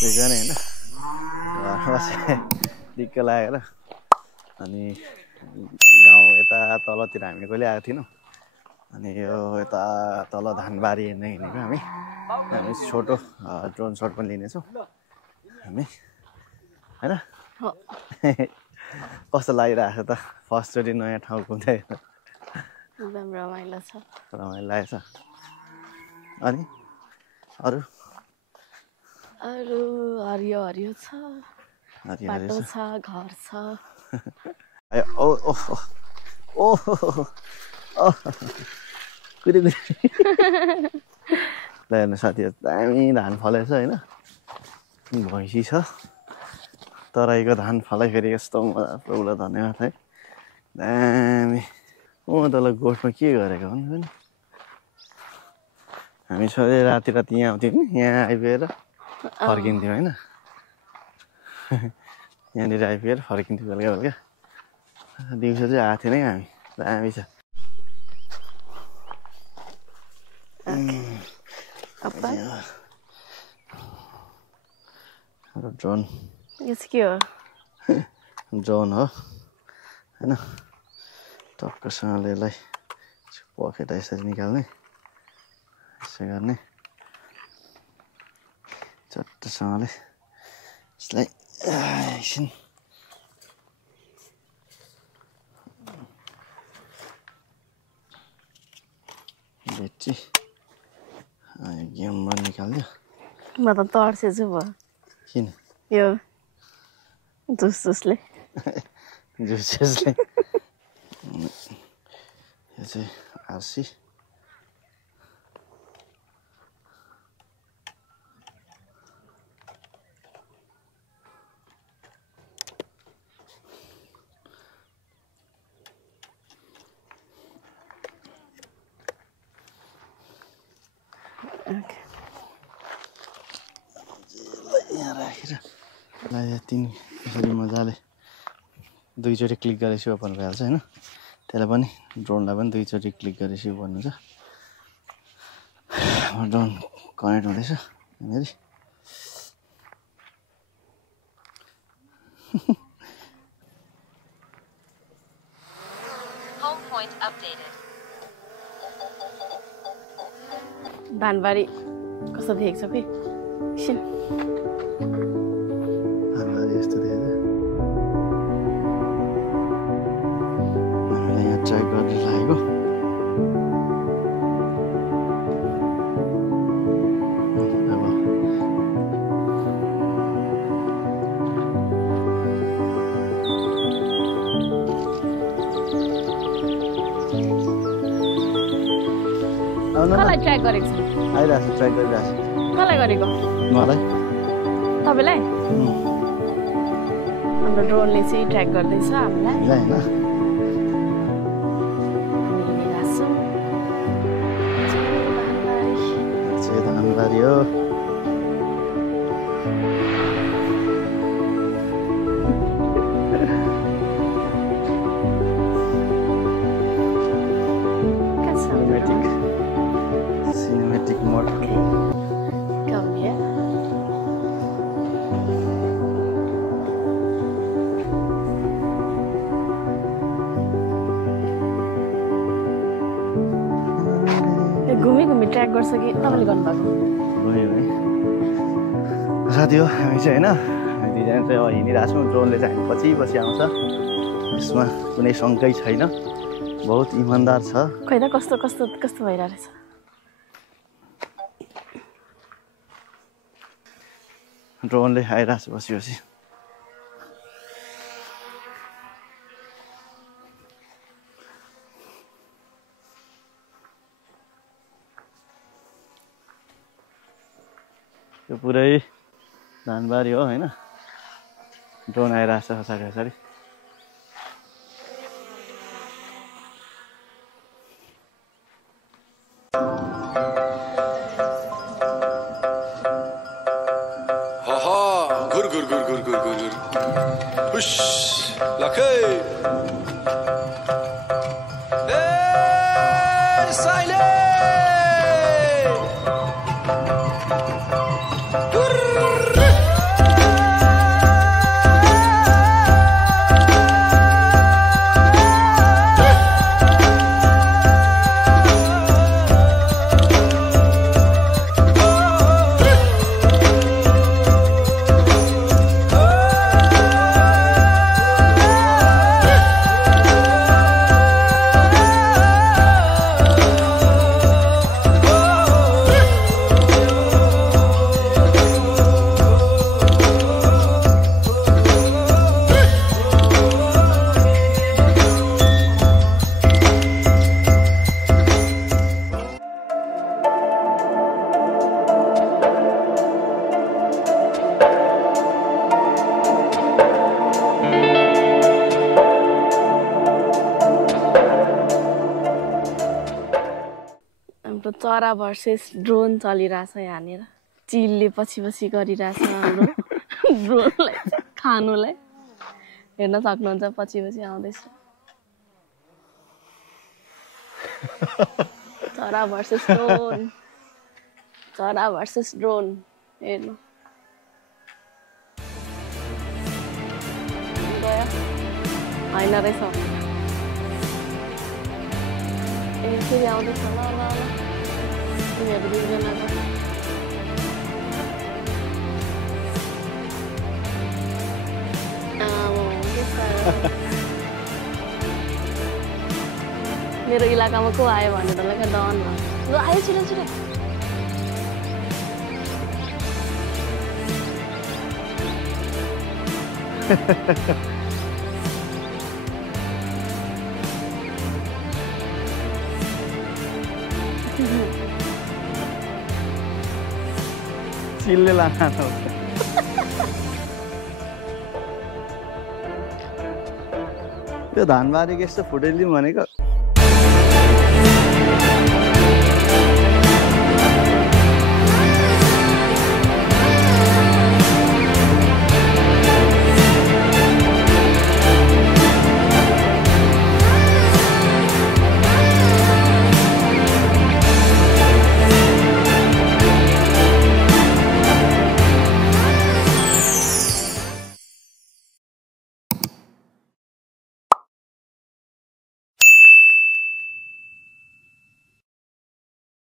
दुईजना होइन घरमा बसे दिक्क लागेर अनि गाउँ यता तलतिर हामी कहिले आएको थिएनौँ अनि यो यता तल धानबारी हेर्न हिँडेको हामी छोटो ड्रोन सट पनि लिनेछौँ हामी होइन कस्तो लागिरहेको छ त फर्स्टचोटि नयाँ ठाउँ घुम्दै एकदम रमाइलो छ रमाइलो लागेछ अनि अरू हरियो हरियो छ बाटो छ घर छ कुदी ल हेर्नु साथीहरू दामी धान फलेछ होइन भैँसी छ तराईको धान फलाइखेरि यस्तो मजा उला धन्यवाद है दामी म तँलाई गोठमा के गरेको भन्नु नि हामी सधैँ राति राति यहाँ आउँथ्यौँ नि यहाँ आइपुगेर फर्किन्थ्यौँ होइन यहाँनिर आइपुगेर फर्किन्थ्यौँ बेलुका बेलुका दिउँसो चाहिँ आएको थिएन हामी दामी छ ड्रोन यो के हो ड्रोन हो होइन टक्कसँगले यसलाई पखेटा यसरी निकाल्ने यसो गर्ने चट्टसँगले यसलाई एकछिन ब्याट्री गेमबाट निकाल्यो म त तर्सेछु भयो किन यो जुसले जुसले यो चाहिँ आरसी यहाँ राखेर तिन यसरी मजाले दुईचोटि क्लिक गरेपछि ओपन भइहाल्छ होइन त्यसलाई पनि ड्रोनलाई पनि दुईचोटि क्लिक गरेपछि ओपन हुन्छ ड्रोन कनेक्ट हुँदैछ यहाँनिर धानबारी कस्तो देखेको छ फेरि एकछिन धानबारी यस्तो देखेर हामीलाई यहाँ ट्र्याक गरेर लागेको कसलाई ट्र्याक गरेको छ आइरहेको छ ट्र्याक गरिरहेको छ कसलाई गरेको मलाई तपाईँलाई हाम्रो ड्रोनले चाहिँ ट्र्याक गर्दैछ हामीलाई होइन धानबारी हो सिनेमेटिक मोड घुमी घुमी ट्र्याक गर्छ कि तपाईँले गर्नुभएको गयो है साथी हो हामी चाहिँ होइन हामी दुईजना चाहिँ अब हिँडिरहेको छौँ ड्रोनले चाहिँ हामी पछि पछि आउँछ यसमा कुनै शङ्कै छैन बहुत इमान्दार छ खोइ त कस्तो कस्तो कस्तो भइरहेको रहेछ ड्रोनले आइरहेको छ पछि पछि यो पुरै धानबारी हो होइन ड्रोन आइरहेको छ पछाडि पछाडि घुर घुर घुर घुर घुर घुर घुर हुश लखे साइले चरा भर्सेस ड्रोन चलिरहेछ यहाँनिर चिलले पछि गरिरहेछ हाम्रो ड्रोनलाई खानुलाई हेर्न सक्नुहुन्छ पछि आउँदैछ चरा भर्सेस ड्रोन हेर्नु गयो होइन रहेछ फेरि आउँदैछ ल तिमीहरू दुईजनाको मेरो इलाकामा को आयो भनेर ल क्या डन ल आयो छिटो चिलले लान त्यो धानबारी यस्तो फुटेलिउँ भनेको